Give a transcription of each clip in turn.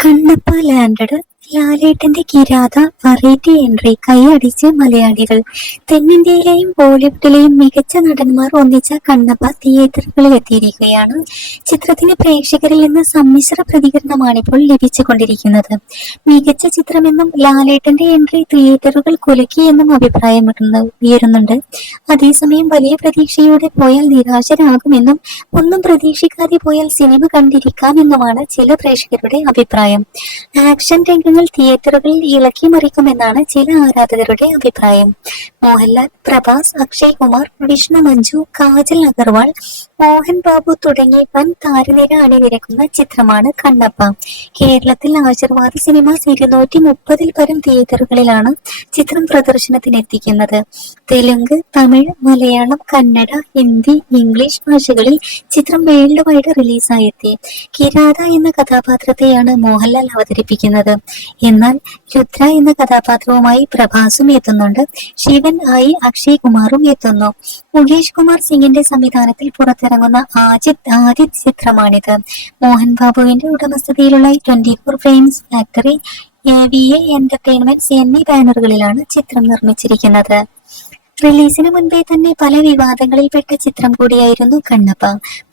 Kannappa landed ലാലേട്ടന്റെ കിരാത variety entry കൈയടിച്ച് മലയാളികൾ. തെന്നിന്ത്യയിലെയും ബോളിവുഡിലെയും മികച്ച നടന്മാർ ഒന്നിച്ച കണ്ണപ്പ തിയേറ്ററുകളിൽ എത്തിയിരിക്കുകയാണ്. ചിത്രത്തിന് പ്രേക്ഷകരിൽ നിന്ന് സമ്മിശ്ര പ്രതികരണമാണ് പ്രതികരണമാണിപ്പോൾ ലഭിച്ചുകൊണ്ടിരിക്കുന്നത്. മികച്ച ചിത്രമെന്നും ലാലേട്ടന്റെ എൻട്രി തിയേറ്ററുകൾ കുലക്കി എന്നും അഭിപ്രായം ഉയരുന്നുണ്ട്. അതേസമയം വലിയ പ്രതീക്ഷയോടെ പോയാൽ നിരാശരാകുമെന്നും ഒന്നും പ്രതീക്ഷിക്കാതെ പോയാൽ സിനിമ കണ്ടിരിക്കാമെന്നുമാണ് ചില പ്രേക്ഷകരുടെ അഭിപ്രായം. ആക്ഷൻ രംഗങ്ങൾ തിയേറ്ററുകളിൽ ഇളക്കി മറിക്കുമെന്നാണ് ചില ആരാധകരുടെ അഭിപ്രായം. മോഹൻലാൽ പ്രഭാസ് അക്ഷയ് കുമാർ വിഷ്ണു മഞ്ജു കാജൽ അഗർവാൾ മോഹൻ ബാബു തുടങ്ങി വൻ താരനിര അണിനിരക്കുന്ന ചിത്രമാണ് കണ്ണപ്പ. കേരളത്തിൽ ആശീർവാദ സിനിമാസ് ഇരുന്നൂറ്റി മുപ്പതിൽ പരം തിയേറ്ററുകളിലാണ് ചിത്രം പ്രദർശനത്തിനെത്തിക്കുന്നത്. തെലുങ്ക് തമിഴ് മലയാളം കന്നഡ ഹിന്ദി ഇംഗ്ലീഷ് ഭാഷകളിൽ ചിത്രം വേൾഡ് വൈഡ് റിലീസായെത്തി. കിരാത എന്ന കഥാപാത്രത്തെയാണ് മോഹൻലാൽ അവതരിപ്പിക്കുന്നത്. എന്നാൽ രുദ്ര എന്ന കഥാപാത്രവുമായി പ്രഭാസും എത്തുന്നുണ്ട്. ശിവൻ ആയി അക്ഷയ് കുമാറും എത്തുന്നു. മുകേഷ് കുമാർ സിംഗിന്റെ സംവിധാനത്തിൽ പുറത്തിറങ്ങുന്ന ആദ്യ ആദ്യ ചിത്രമാണിത്. മോഹൻ ബാബുവിന്റെ ഉടമസ്ഥതയിലുള്ള twenty four frames factory A V A entertainments എന്നീ ബാനറുകളിലാണ് ചിത്രം നിർമ്മിച്ചിരിക്കുന്നത്. റിലീസിന് മുൻപേ തന്നെ പല വിവാദങ്ങളിൽപ്പെട്ട ചിത്രം കൂടിയായിരുന്നു കണ്ണപ്പ.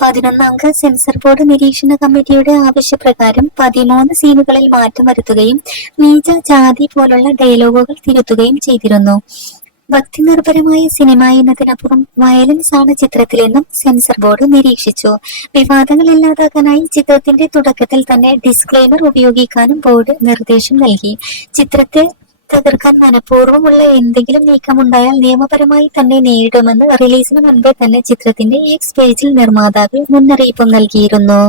പതിനൊന്നംഗ സെൻസർ ബോർഡ് നിരീക്ഷണ കമ്മിറ്റിയുടെ ആവശ്യപ്രകാരം പതിമൂന്ന് സീനുകളിൽ മാറ്റം വരുത്തുകയും നീച ജാതി പോലുള്ള ഡയലോഗുകൾ തിരുത്തുകയും ചെയ്തിരുന്നു. ഭക്തി നിർഭരമായ സിനിമ എന്നതിനപ്പുറം വയലൻസ് ആണ് ചിത്രത്തിലെന്നും സെൻസർ ബോർഡ് നിരീക്ഷിച്ചു. വിവാദങ്ങൾ ഇല്ലാതാക്കാനായി ചിത്രത്തിന്റെ തുടക്കത്തിൽ തന്നെ ഡിസ്ക്ലെയിമർ ഉപയോഗിക്കാനും ബോർഡ് നിർദ്ദേശം നൽകി. ചിത്രത്തെ തകർക്കാൻ മനഃപൂർവമുള്ള എന്തെങ്കിലും നീക്കമുണ്ടായാൽ നിയമപരമായി തന്നെ നേരിടുമെന്ന് റിലീസിന് മുൻപേ തന്നെ ചിത്രത്തിന്റെ എക്സ് പേജിൽ നിർമ്മാതാക്കൾ മുന്നറിയിപ്പ് നൽകിയിരുന്നു.